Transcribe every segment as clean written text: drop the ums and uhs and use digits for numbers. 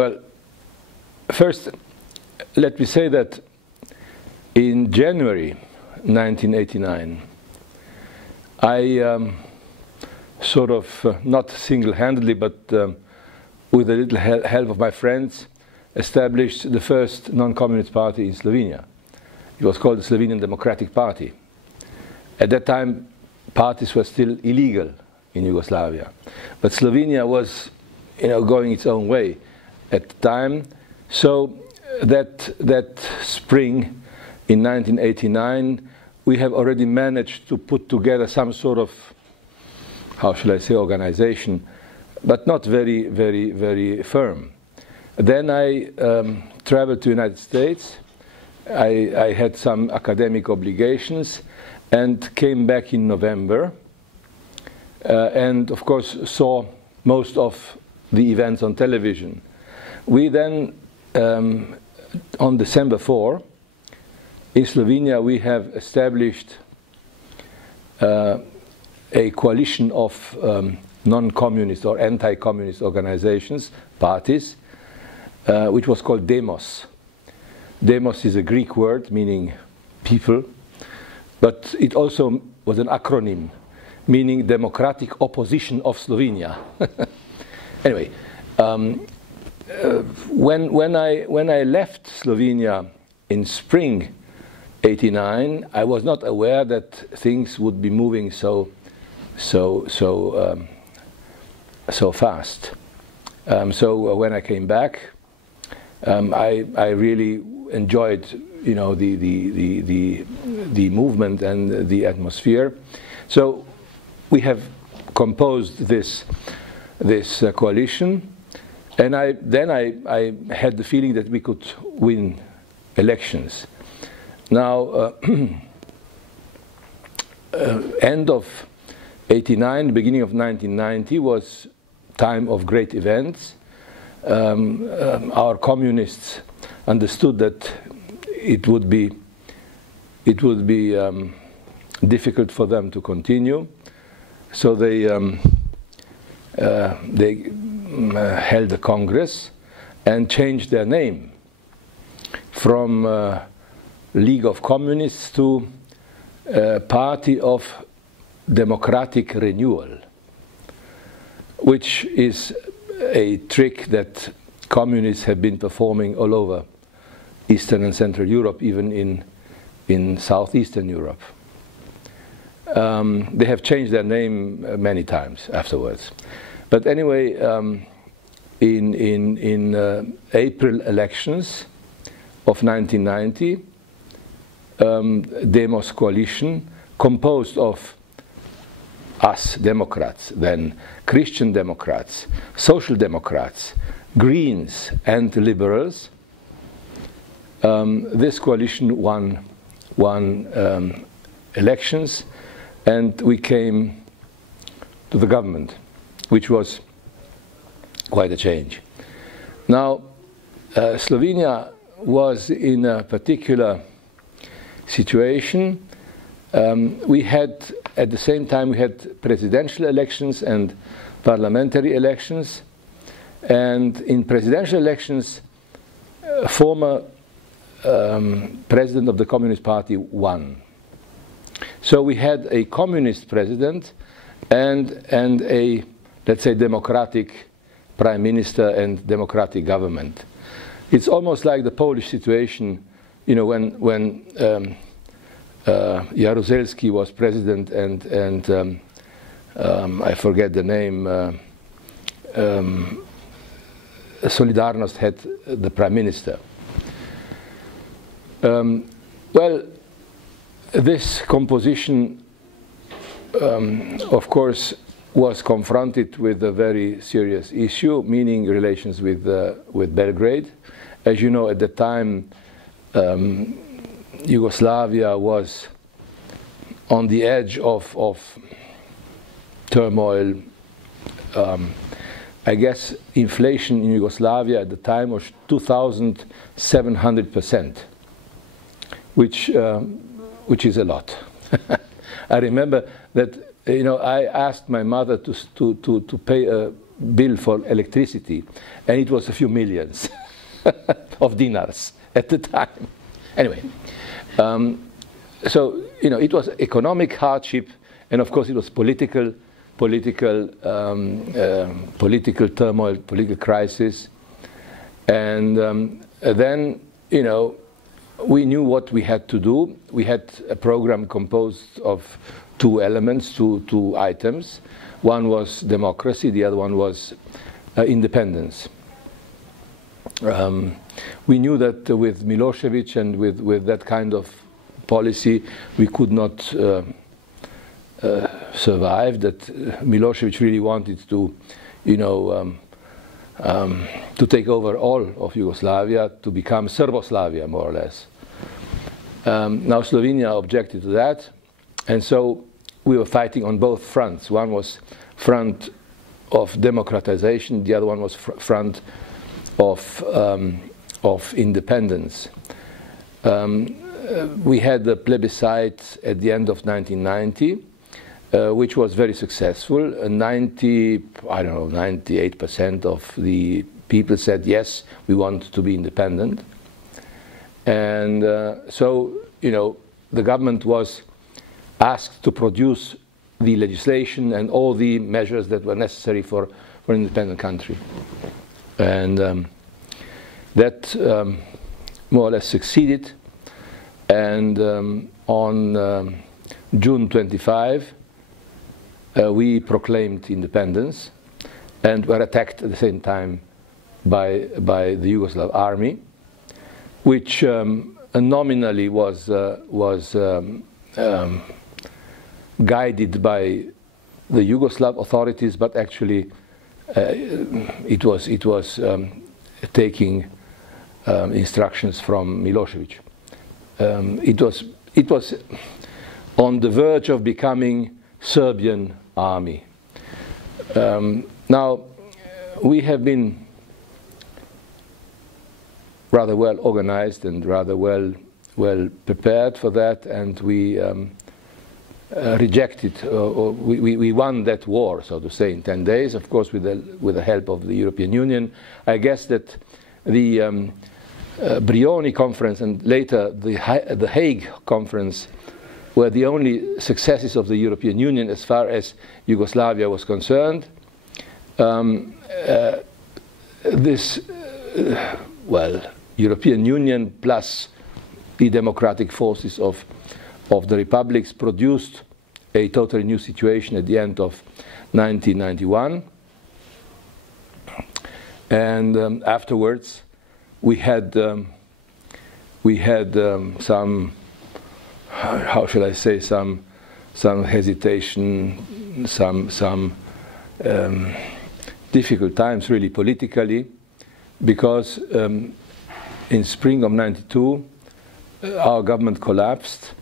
Well, first, let me say that in January 1989, I sort of, not single-handedly, but with a little help of my friends, established the first non-communist party in Slovenia. It was called the Slovenian Democratic Party. At that time, parties were still illegal in Yugoslavia, but Slovenia was, going its own way at the time. So that spring in 1989, we have already managed to put together some sort of, how shall I say, organization, but not very, very, very firm. Then I traveled to the United States. I had some academic obligations and came back in November, and of course saw most of the events on television. We then, on December 4, in Slovenia, we have established a coalition of non-communist or anti-communist organizations, parties, which was called Demos. Demos is a Greek word meaning people, but it also was an acronym meaning Democratic Opposition of Slovenia. Anyway, when I left Slovenia in spring '89, I was not aware that things would be moving so fast. So when I came back, I really enjoyed, the movement and the atmosphere. So we have composed this coalition, and then I had the feeling that we could win elections. Now, end of '89, beginning of 1990 was time of great events. Our communists understood that it would be difficult for them to continue, so they held a congress and changed their name from League of Communists to Party of Democratic Renewal, which is a trick that communists have been performing all over Eastern and Central Europe, even in Southeastern Europe. They have changed their name many times afterwards. But anyway, in April elections of 1990, Demos coalition, composed of us Democrats, then Christian Democrats, Social Democrats, Greens and Liberals, this coalition won elections, and we came to the government, which was quite a change. Now, Slovenia was in a particular situation. We had, at the same time, we had presidential elections and parliamentary elections. And in presidential elections, former president of the Communist Party won. So we had a communist president and a, let's say, democratic prime minister and democratic government. It's almost like the Polish situation, when Jaruzelski was president and I forget the name, Solidarność had the prime minister. Well, this composition, of course, was confronted with a very serious issue, meaning relations with Belgrade. As you know, at the time, Yugoslavia was on the edge of turmoil. I guess inflation in Yugoslavia at the time was 2,700%, which is a lot. I remember that I asked my mother to pay a bill for electricity, and it was a few millions of dinars at the time. Anyway, so it was economic hardship, and of course it was political turmoil, political crisis, and then we knew what we had to do. We had a program composed of two elements, two items. One was democracy, the other one was independence. We knew that with Milosevic and with that kind of policy, we could not survive. That Milosevic really wanted to, to take over all of Yugoslavia, to become Serboslavia, more or less. Now Slovenia objected to that, and so we were fighting on both fronts. One was front of democratization, the other one was front of independence. We had the plebiscite at the end of 1990, which was very successful. 98% of the people said yes, we want to be independent. And so, the government was asked to produce the legislation and all the measures that were necessary for an independent country. And that more or less succeeded. And on June 25, we proclaimed independence and were attacked at the same time by the Yugoslav army, which nominally was guided by the Yugoslav authorities, but actually it was taking instructions from Milosevic. It was on the verge of becoming Serbian army. Now we have been rather well organized and rather well prepared for that, and we rejected, or we won that war, so to say, in 10 days, of course, with the help of the European Union. I guess that the Brioni conference and later the Hague conference were the only successes of the European Union as far as Yugoslavia was concerned. European Union plus the democratic forces of the republics produced a totally new situation at the end of 1991. And afterwards, we had some, how shall I say, some hesitation, some difficult times, really politically, because in spring of '92, our government collapsed,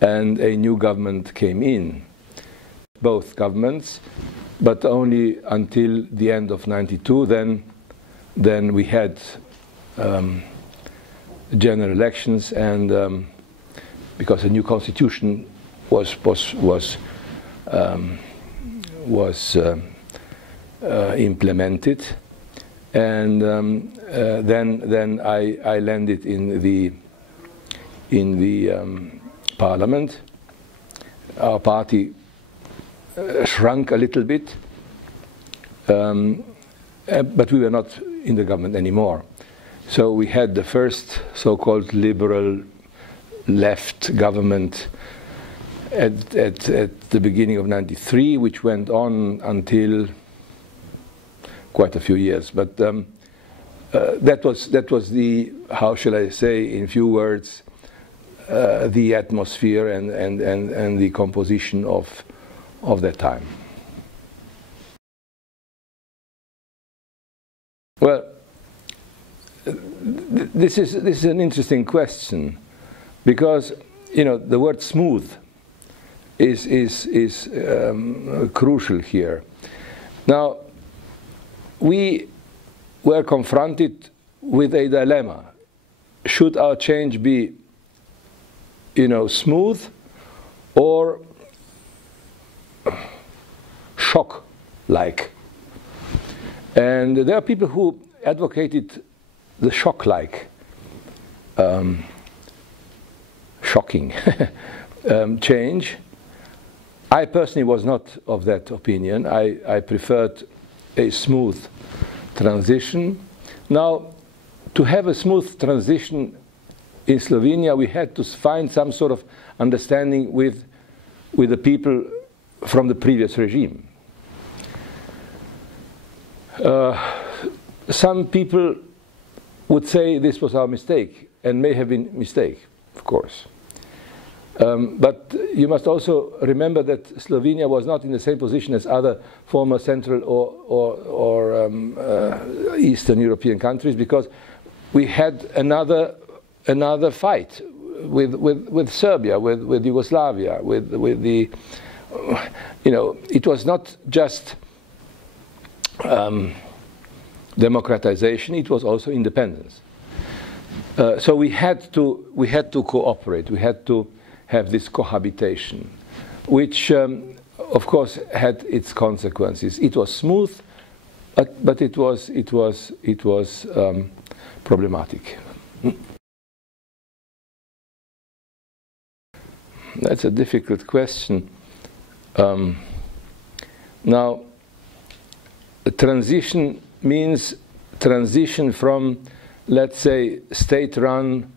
and a new government came in. Both governments, but only until the end of '92. Then we had general elections, and because a new constitution was implemented, and then I landed in the parliament. Our party shrunk a little bit, but we were not in the government anymore. So we had the first so-called liberal left government at the beginning of '93, which went on until quite a few years. But that was the, how shall I say, in few words, the atmosphere and the composition of that time. Well, this is an interesting question, because the word smooth is crucial here. Now, we were confronted with a dilemma. Should our change be smooth or shock-like? And there are people who advocated the shock-like, shocking change. I personally was not of that opinion. I preferred a smooth transition. Now, to have a smooth transition in Slovenia, we had to find some sort of understanding with the people from the previous regime. Some people would say this was our mistake, and may have been a mistake, of course. But you must also remember that Slovenia was not in the same position as other former Central or Eastern European countries, because we had another fight with Serbia, with Yugoslavia, with the, you know, it was not just democratization; it was also independence. So we had to cooperate. We had to have this cohabitation, which, of course, had its consequences. It was smooth, but it was problematic. That's a difficult question. Now, the transition means transition from, let's say, state-run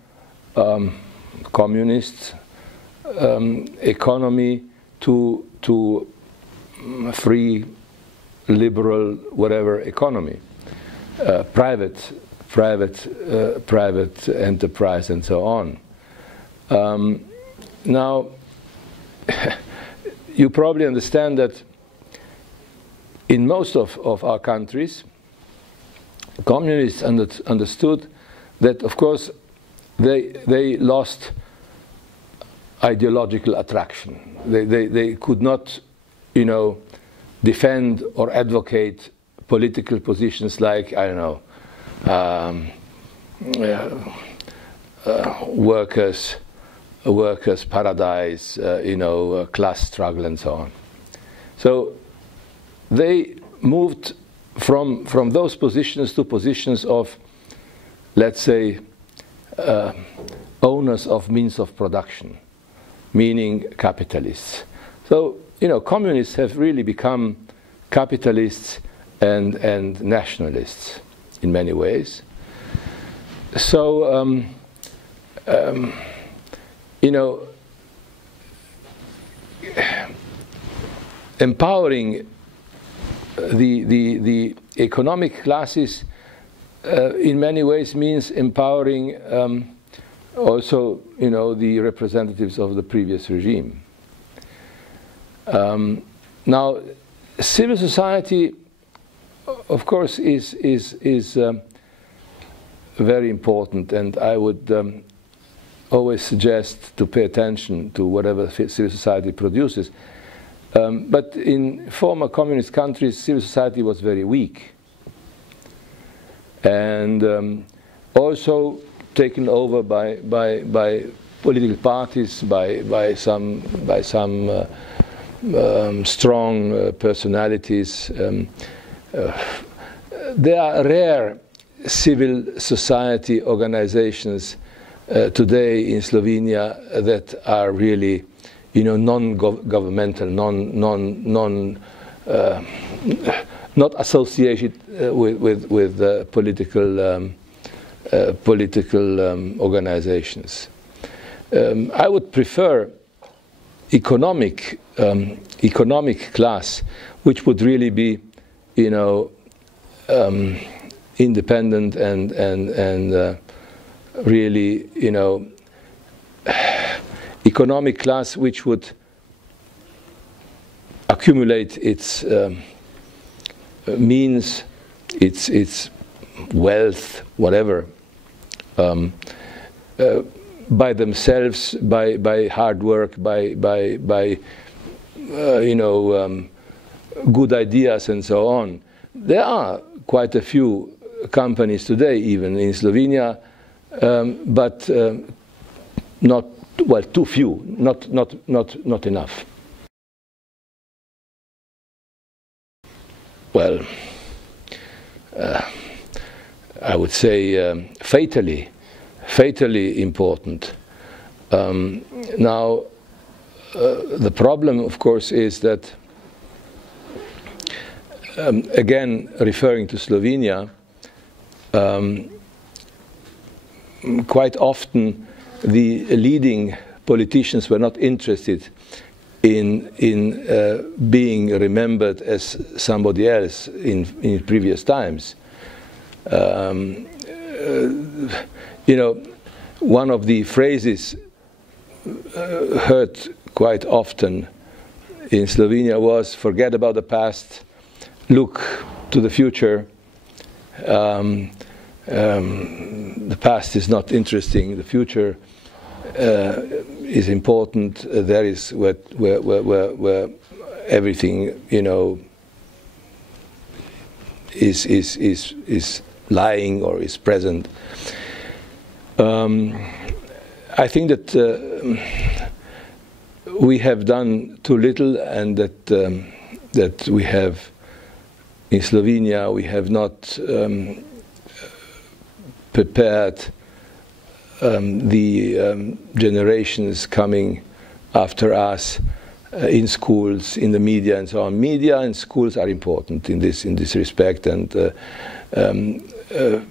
communist economy to free, liberal, whatever economy, private enterprise, and so on. Now, you probably understand that in most of our countries, communists understood that, of course, they lost ideological attraction. They could not, you know, defend or advocate political positions like, I don't know, workers' paradise, you know, class struggle, and so on. So they moved from those positions to positions of, let's say, owners of means of production, meaning capitalists. So, you know, communists have really become capitalists and nationalists in many ways. So, you know, empowering the economic classes in many ways means empowering also, you know, the representatives of the previous regime. Now, civil society, of course, is very important, and I would always suggest to pay attention to whatever civil society produces. But in former communist countries, civil society was very weak, and also taken over by political parties, by some strong personalities. There are rare civil society organizations today in Slovenia that are really, you know, non-governmental, not associated with political organizations. I would prefer economic class, which would really be, you know, independent and really, you know, economic class which would accumulate its means, its wealth, whatever, by themselves, by hard work, by you know, good ideas and so on. There are quite a few companies today, even in Slovenia, but not, well, too few, not enough. Well, would say, fatally important. Now, the problem, of course, is that, again, referring to Slovenia, quite often the leading politicians were not interested in being remembered as somebody else in previous times. You know, one of the phrases heard quite often in Slovenia was, "Forget about the past, look to the future. The past is not interesting. The future is important. That is where everything, you know, is lying or is present." I think that we have done too little, and that we have in Slovenia we have not prepared the generations coming after us in schools, in the media, and so on. Media and schools are important in this respect, and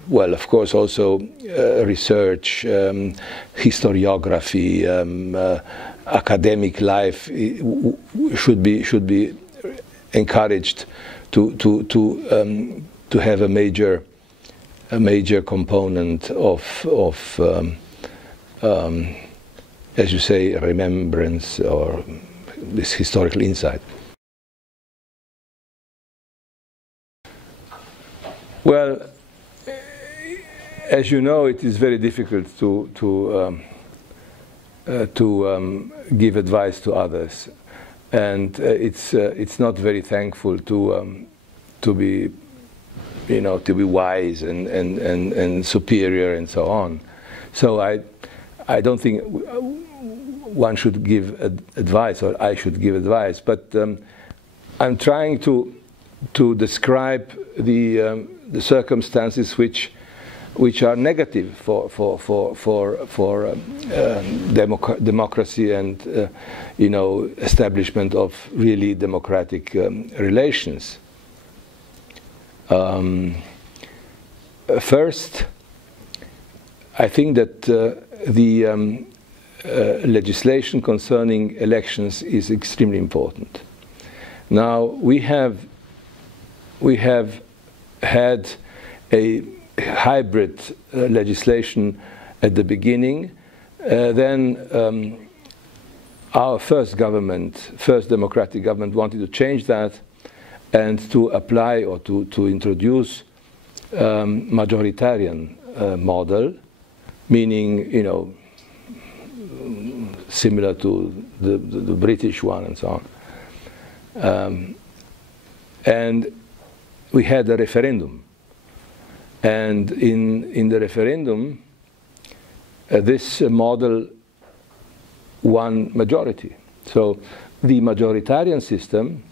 well, of course, also research, historiography, academic life should be encouraged to have a major component of as you say, remembrance or this historical insight. Well, as you know, it is very difficult to give advice to others, and it's not very thankful to be, you know, to be wise and superior and so on. So I don't think one should give advice, or I should give advice, but I'm trying to describe the circumstances which are negative for democracy and you know, establishment of really democratic relations. First, I think that the legislation concerning elections is extremely important. Now we have had a hybrid legislation at the beginning. Then our first democratic government wanted to change that and to apply or to introduce majoritarian model, meaning, you know, similar to the British one and so on. And we had a referendum. And in the referendum, this model won majority. So the majoritarian system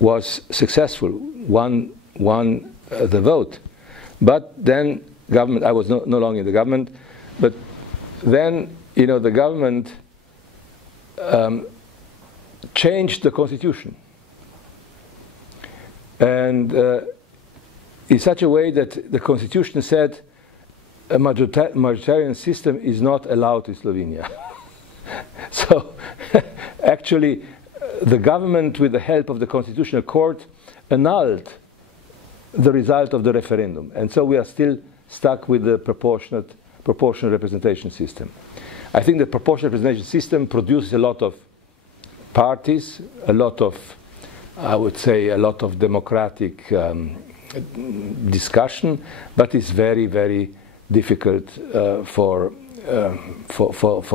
was successful, won the vote. But then government, I was no longer in the government, but then, you know, the government changed the constitution. And in such a way that the constitution said a majoritarian system is not allowed in Slovenia. So actually the government, with the help of the Constitutional Court, annulled the result of the referendum. And so we are still stuck with the proportional representation system. I think the proportional representation system produces a lot of parties, a lot of, I would say, a lot of democratic discussion, but it's very, very difficult for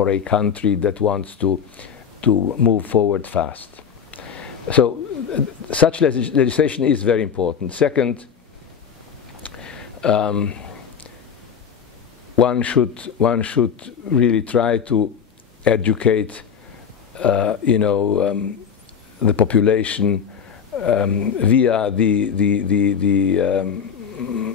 a country that wants to move forward fast. So such legislation is very important. Second, one should really try to educate, you know, the population via the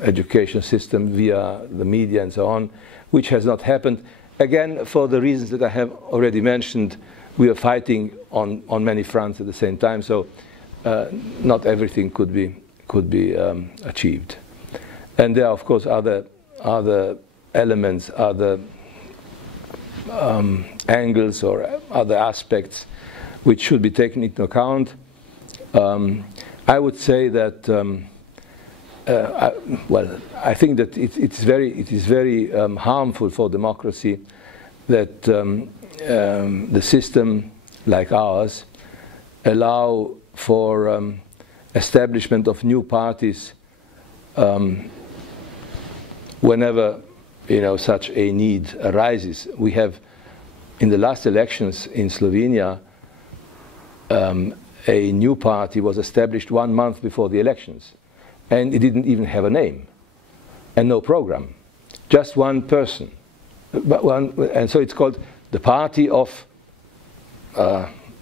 education system, via the media and so on, which has not happened. Again, for the reasons that I have already mentioned, we are fighting on many fronts at the same time, so not everything could be achieved. And there are, of course, other elements, other angles or other aspects which should be taken into account. I would say that I think that it is very harmful for democracy that the system like ours allow for establishment of new parties whenever such a need arises. We have, in the last elections in Slovenia, a new party was established 1 month before the elections, and it didn't even have a name and no program, just one person. And so it's called the Party of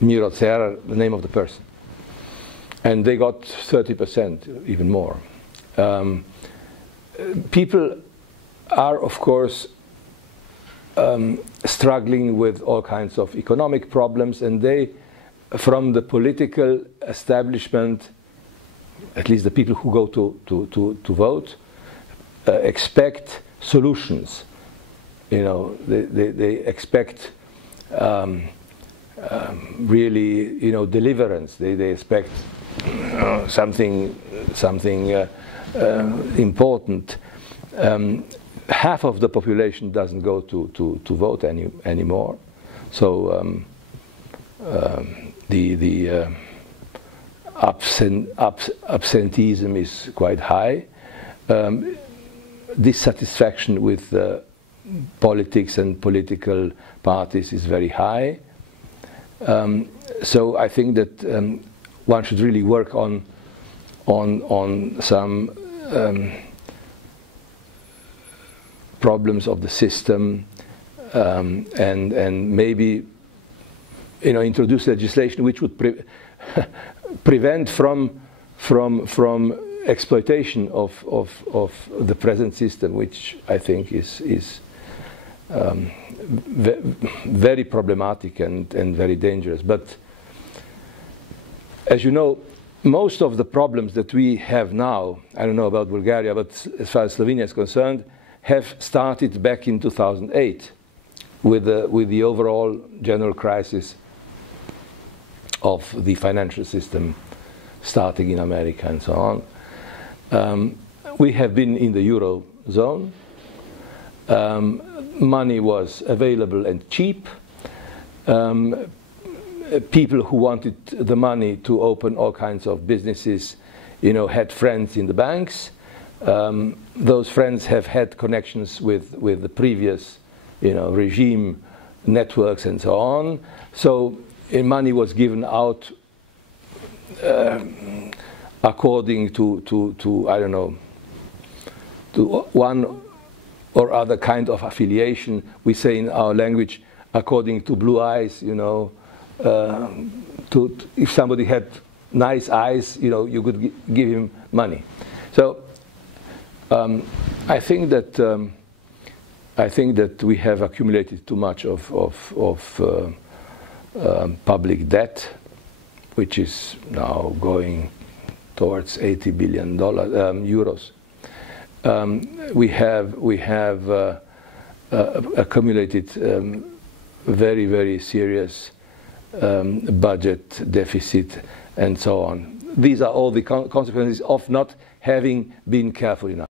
Miro Cerar, the name of the person. And they got 30%, even more. People are, of course, struggling with all kinds of economic problems, and they, from the political establishment, at least the people who go to vote, expect solutions. They expect really, deliverance. They expect something important. Half of the population doesn't go to vote anymore. So the absenteeism is quite high. Dissatisfaction with politics and political parties is very high. So I think that one should really work on some problems of the system, and maybe introduce legislation which would prevent from exploitation of the present system, which I think is very problematic and very dangerous. But as you know, most of the problems that we have now, I don't know about Bulgaria, but as far as Slovenia is concerned, have started back in 2008 with the overall general crisis of the financial system starting in America and so on. We have been in the Eurozone. Money was available and cheap. People who wanted the money to open all kinds of businesses, had friends in the banks. Those friends have had connections with the previous, regime networks and so on. So money was given out according to I don't know, to one or other kind of affiliation. We say in our language, according to blue eyes, if somebody had nice eyes, you could give him money. So I think that we have accumulated too much of public debt, which is now going towards $80 billion euros. We have accumulated very, very serious budget deficit and so on. These are all the consequences of not having been careful enough.